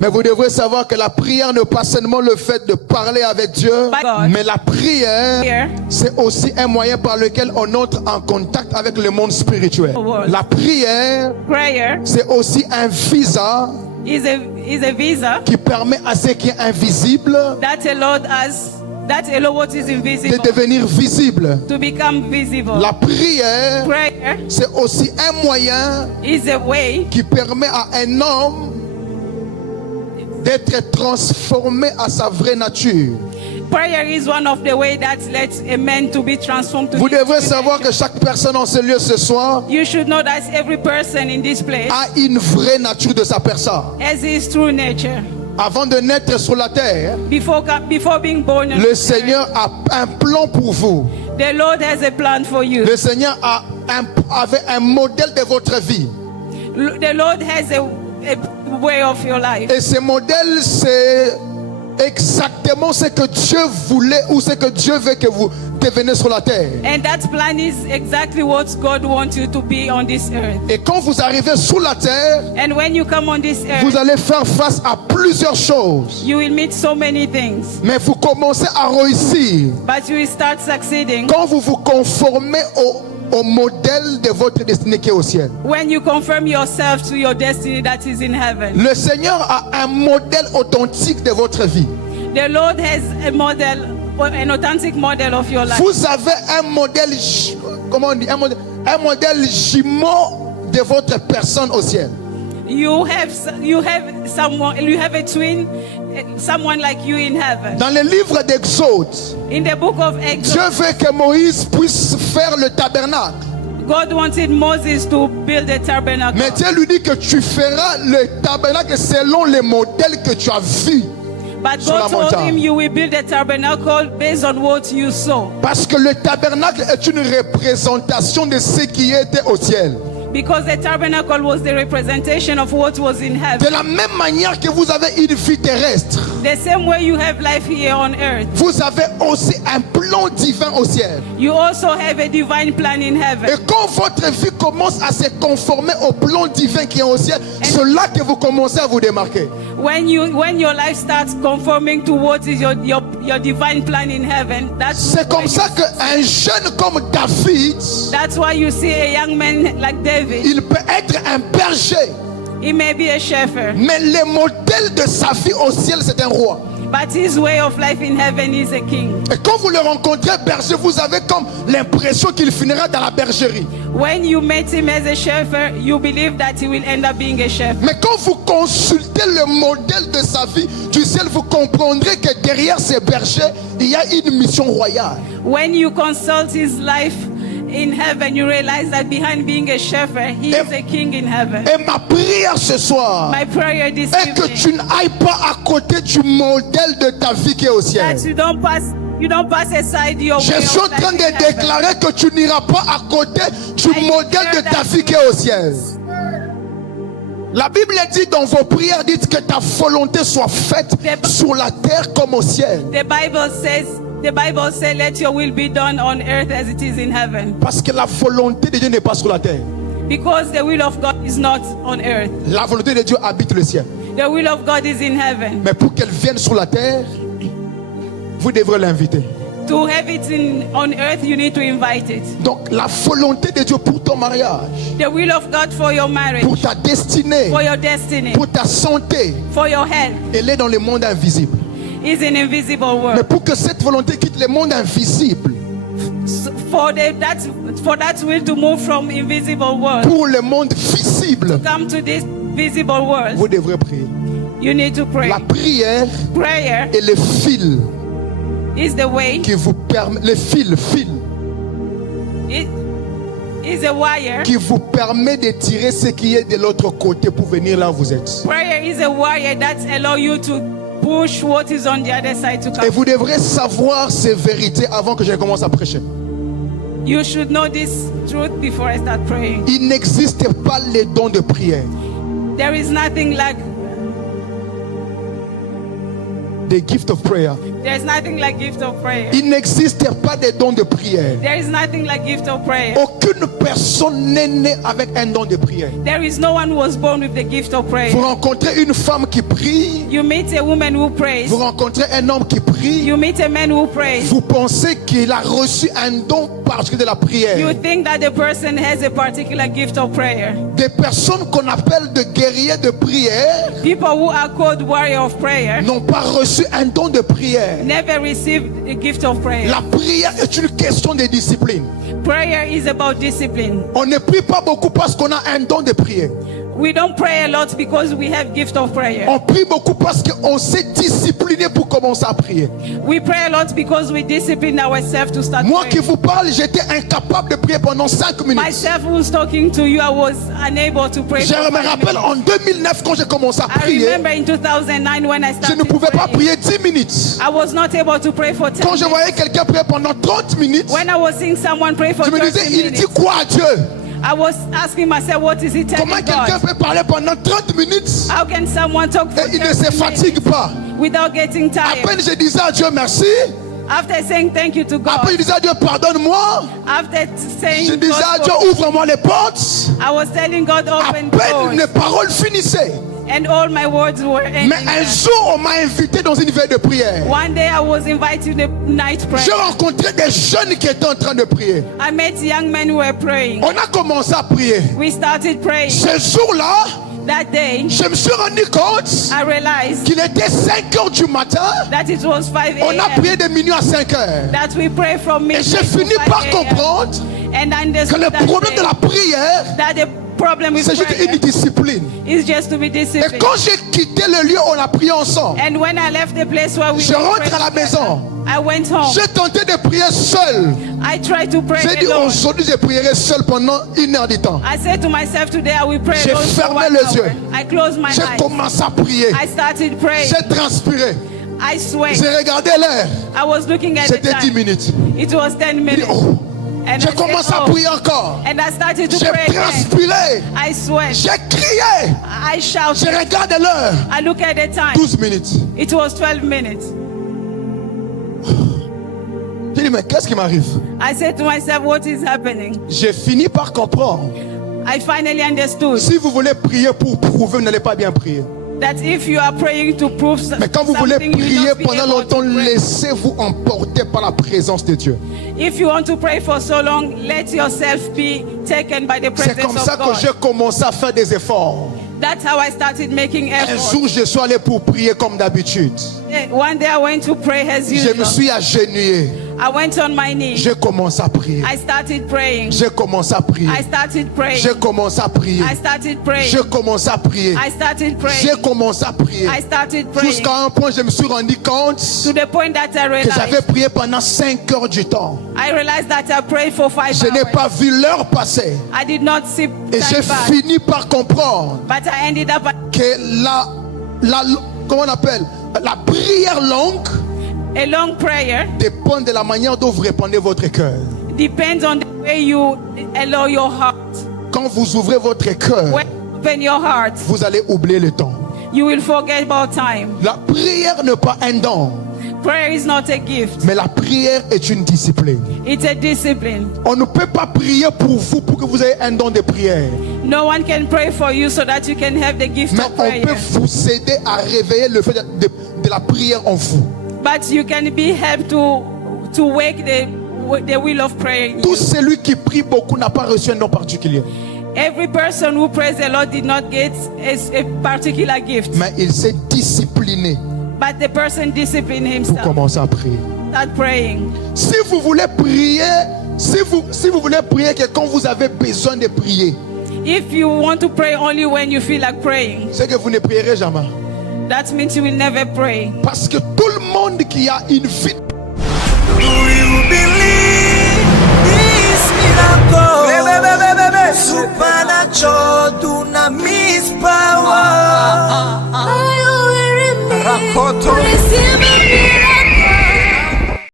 Mais vous devrez savoir que la prière n'est pas seulement le fait de parler avec Dieu, mais la prière, c'est aussi un moyen par lequel on entre en contact avec le monde spirituel. La prière, c'est aussi un visa is a visa qui permet à ce qui est invisible de devenir visible. to become visible. La prière, Prayer c'est aussi un moyen is a way qui permet à un homme d'être transformé à sa vraie nature. Prayer is one of the way that lets a man to be transformed to Vous his devrez true savoir nature. que chaque personne en ce lieu ce soir You should know that every person in this place a une vraie nature de sa personne. has his true nature. Avant de naître sur la terre, Before being born on le this earth, Seigneur a un plan pour vous. the Lord has a plan for you. Le Seigneur avait un modèle de votre vie. The Lord has a way of your life. Et ce modèle, c'est exactement ce que Dieu voulait ou ce que Dieu veut que vous deveniez sur la terre. And that plan is exactly what God wants you to be on this earth. Et quand vous arrivez sur la terre, And when you come on this vous earth, allez faire face à plusieurs choses. you will meet so many things. Mais vous commencez à réussir But you will start succeeding quand vous vous conformez au modèle de votre destinée qui est au ciel. when you confirm yourself to your destiny that is in heaven. Le Seigneur a un modèle authentique de votre vie. The Lord has a model, an authentic model of your life. Vous avez un modèle, comment on dit, un modèle jumeau de votre personne au ciel. You have someone, you have a twin, someone like you in heaven. Dans le livre d'Exode, In the book of Dieu Exodus, veut que Moïse puisse faire le tabernacle. God wanted Moses to build a tabernacle. Mais Dieu lui dit que tu feras le tabernacle selon le modèle que tu as vu. But sur la God told montagne. him, you will build a tabernacle based on what you saw. Parce que le tabernacle est une représentation de ce qui était au ciel. Because the tabernacle was the representation of what was in De heaven. la même manière que vous avez une vie terrestre, The same way you have life here on earth, vous avez aussi un plan divin au ciel. you also have a divine plan in Et heaven. quand votre vie commence à se conformer au plan divin qui est au ciel, c'est là que vous commencez à vous démarquer. When your life starts conforming to what is your divine plan in heaven, C'est comme ça qu'un jeune comme David, that's why you see a young man like David. il peut être un berger, He may be a shepherd, mais le modèle de sa vie au ciel, c'est un roi. but his way of life in heaven is a king. Et quand vous le rencontrez berger, vous avez comme l'impression qu'il finira dans la bergerie. When you met him as a shepherd, you believe that he will end up being a shepherd. Mais quand vous consultez le modèle de sa vie du ciel, vous comprendrez que derrière ces bergers, il y a une mission royale. When you consult his life in heaven, you realize that behind being a shepherd, he is a king in heaven. Et ma prière ce soir My prayer this est que evening, tu n'ailles pas à côté du modèle de ta vie qui est au ciel. that you don't pass aside your Je way suis en of train life de in heaven. déclarer que tu n'iras pas à côté du modèle de ta vie qui est au ciel. La Bible dit dans vos prières, dites que ta volonté soit faite sur la terre comme au ciel. The Bible says, let your will be done on earth as it is in heaven. Parce que la volonté de Dieu n'est pas sur la terre. Because the will of God is not on earth. La volonté de Dieu habite le ciel. The will of God is in heaven. Mais pour qu'elle vienne sur la terre, vous devrez l'inviter. To have it on earth, you need to invite it. Donc la volonté de Dieu pour ton mariage, The will of God for your marriage, pour ta destinée, for your destiny, pour ta santé, for your health, elle est dans le monde invisible. is an invisible Mais world. pour que cette volonté quitte le monde invisible, For that will to move from invisible world, pour le monde visible, come to this visible world, vous devrez prier. you need to pray. La prière Prayer est le fil is the way, qui vous permet, it is a wire. qui vous permet de tirer ce qui est de l'autre côté pour venir là où vous êtes. Prayer is a wire that allows you to push what is on the other side to Et come. vous devrez savoir ces vérités avant que je commence à prêcher. You should know this truth before I start praying. Il n'existe pas les dons de prière. There is nothing like the gift of prayer. There is nothing like gift of prayer. Il n'existe pas de don de prière. There is nothing like gift of prayer. Aucune personne n'est née avec un don de prière. There is no one who was born with the gift of prayer. Vous rencontrez une femme qui prie. You meet a woman who prays. Vous rencontrez un homme qui prie. You meet a man who prays. Vous pensez qu'il a reçu un don particulier de la prière. You think that the person has a particular gift of prayer. Des personnes qu'on appelle de guerriers de prière People who are called warrior of prayer n'ont pas reçu un don de prière. never received a gift of prayer. La prière est une question de discipline. Prayer is about discipline. On ne prie pas beaucoup parce qu'on a un don de prière. We don't pray a lot because we have gift of prayer. On prie beaucoup parce qu'on s'est discipliné pour commencer à prier. We pray a lot because we discipline ourselves to start Moi qui praying. vous parle, j'étais incapable de prier pendant 5 minutes. Myself who's talking to you, I was unable to pray. Je for me 5 rappelle minutes. en 2009 quand j'ai commencé à I prier, remember in 2009 when I je started ne pouvais pas praying. prier 10 minutes. I was not able to pray for 10 Quand je minutes. voyais quelqu'un prier pendant 30 minutes, When I was seeing someone pray for je me 30 disais, il dit minutes, quoi à Dieu? I was asking myself, what is he telling Comment quelqu'un God? peut parler pendant 30 minutes How can someone talk for et il ne 30 se minutes fatigue pas? without getting À tired? peine je disais à Dieu merci, After saying thank you to après God, je disais à Dieu pardonne-moi, after je saying disais à God, Dieu ouvre-moi les portes, I was telling God à open peine les doors, paroles finissaient. and all my words were ending. Mais un jour on m'a invité dans une veille de prière. One day I was invited to the night prayer. J'ai rencontré des jeunes qui étaient en train de prier. I met young men who were praying. On a commencé à prier. We started praying. Ce jour-là, That day, je me suis rendu compte I realized qu'il était 5 heures du matin. that it was 5 On a a.m. prié de minuit à 5 heures. that we pray from Et midnight j'ai to fini 5 par a.m. comprendre and que understood le that problème de la prière, that the problem with c'est juste prayer une discipline. is just to be Et disciplined. quand j'ai quitté le lieu, on a prié ensemble. And when I left the place where we Je were rentre praying à la maison. together, I went home. J'ai tenté de prier seul. I tried to pray J'ai dit alone. aujourd'hui je prierai seul pendant 1 heure de temps. I said to myself, today I will pray J'ai alone for fermé 1 les hour. yeux. I closed my J'ai eyes. commencé à prier. I started praying. J'ai transpiré. I sweat. J'ai regardé l'heure. I was looking at the C'était 10 time. minutes. It was 10 J'ai dit, minutes. oh. And J'ai I said, commencé à oh. prier encore. And I started to J'ai pray again. transpiré. I sweat. J'ai crié. I shouted. J'ai regardé l'heure. I look at the time. 12 minutes. It was 12 minutes. J'ai dit, mais qu'est-ce qui m'arrive? I said to myself, what is happening? J'ai fini par comprendre. I finally understood Si vous voulez prier pour prouver, vous n'allez pas bien prier. that if you are praying to prove Mais quand vous voulez something, you will prier not be pendant able to longtemps, pray. laissez-vous emporter par la présence de Dieu. If you want to pray for so long, let yourself be taken by the C'est presence comme ça of que God. j'ai commencé à faire des efforts. That's how I started making Un effort. jour, je suis allé pour prier comme d'habitude. One day I went to pray as Je me usual. suis agenouillé. I went on my knees. J'ai commencé à prier. I started praying. J'ai commencé à prier. I started praying. J'ai commencé à prier. I started praying. J'ai commencé à prier. I started J'ai praying. commencé à prier. I started praying Jusqu'à un point, je me suis rendu compte to the point that I que j'avais realized prié pendant 5 heures du temps. I realized that I prayed for 5 Je n'ai hours. pas vu l'heure passer. I did not see Et j'ai time pass, fini par comprendre but I ended up que comment on appelle, la prière longue a long prayer dépend de la manière dont vous répandez votre cœur. depends on the way you allow your heart. Quand vous ouvrez votre cœur, When you open your heart, vous allez oublier le temps. you will forget about time. La prière n'est pas un don, Prayer is not a gift. mais la prière est une discipline. It's a discipline. On ne peut pas prier pour vous pour que vous ayez un don de prière. No one can pray for you so that you can have the gift Mais of on prayer. peut vous aider à réveiller le fait de la prière en vous. But you can be helped to wake the will of prayer in Tout you. celui qui prie beaucoup n'a pas reçu un don particulier. Every person who prays a lot did not get a particular gift. Mais il s'est discipliné But the person disciplined pour himself. commencer à prier. Start praying. Si vous voulez prier, si vous voulez prier que quand vous avez besoin de prier, If you want to pray only when you feel like praying, c'est que vous ne prierez jamais. that means you will never pray. Parce que tout le monde qui a une vie, Do you believe this miracle? Supernatural.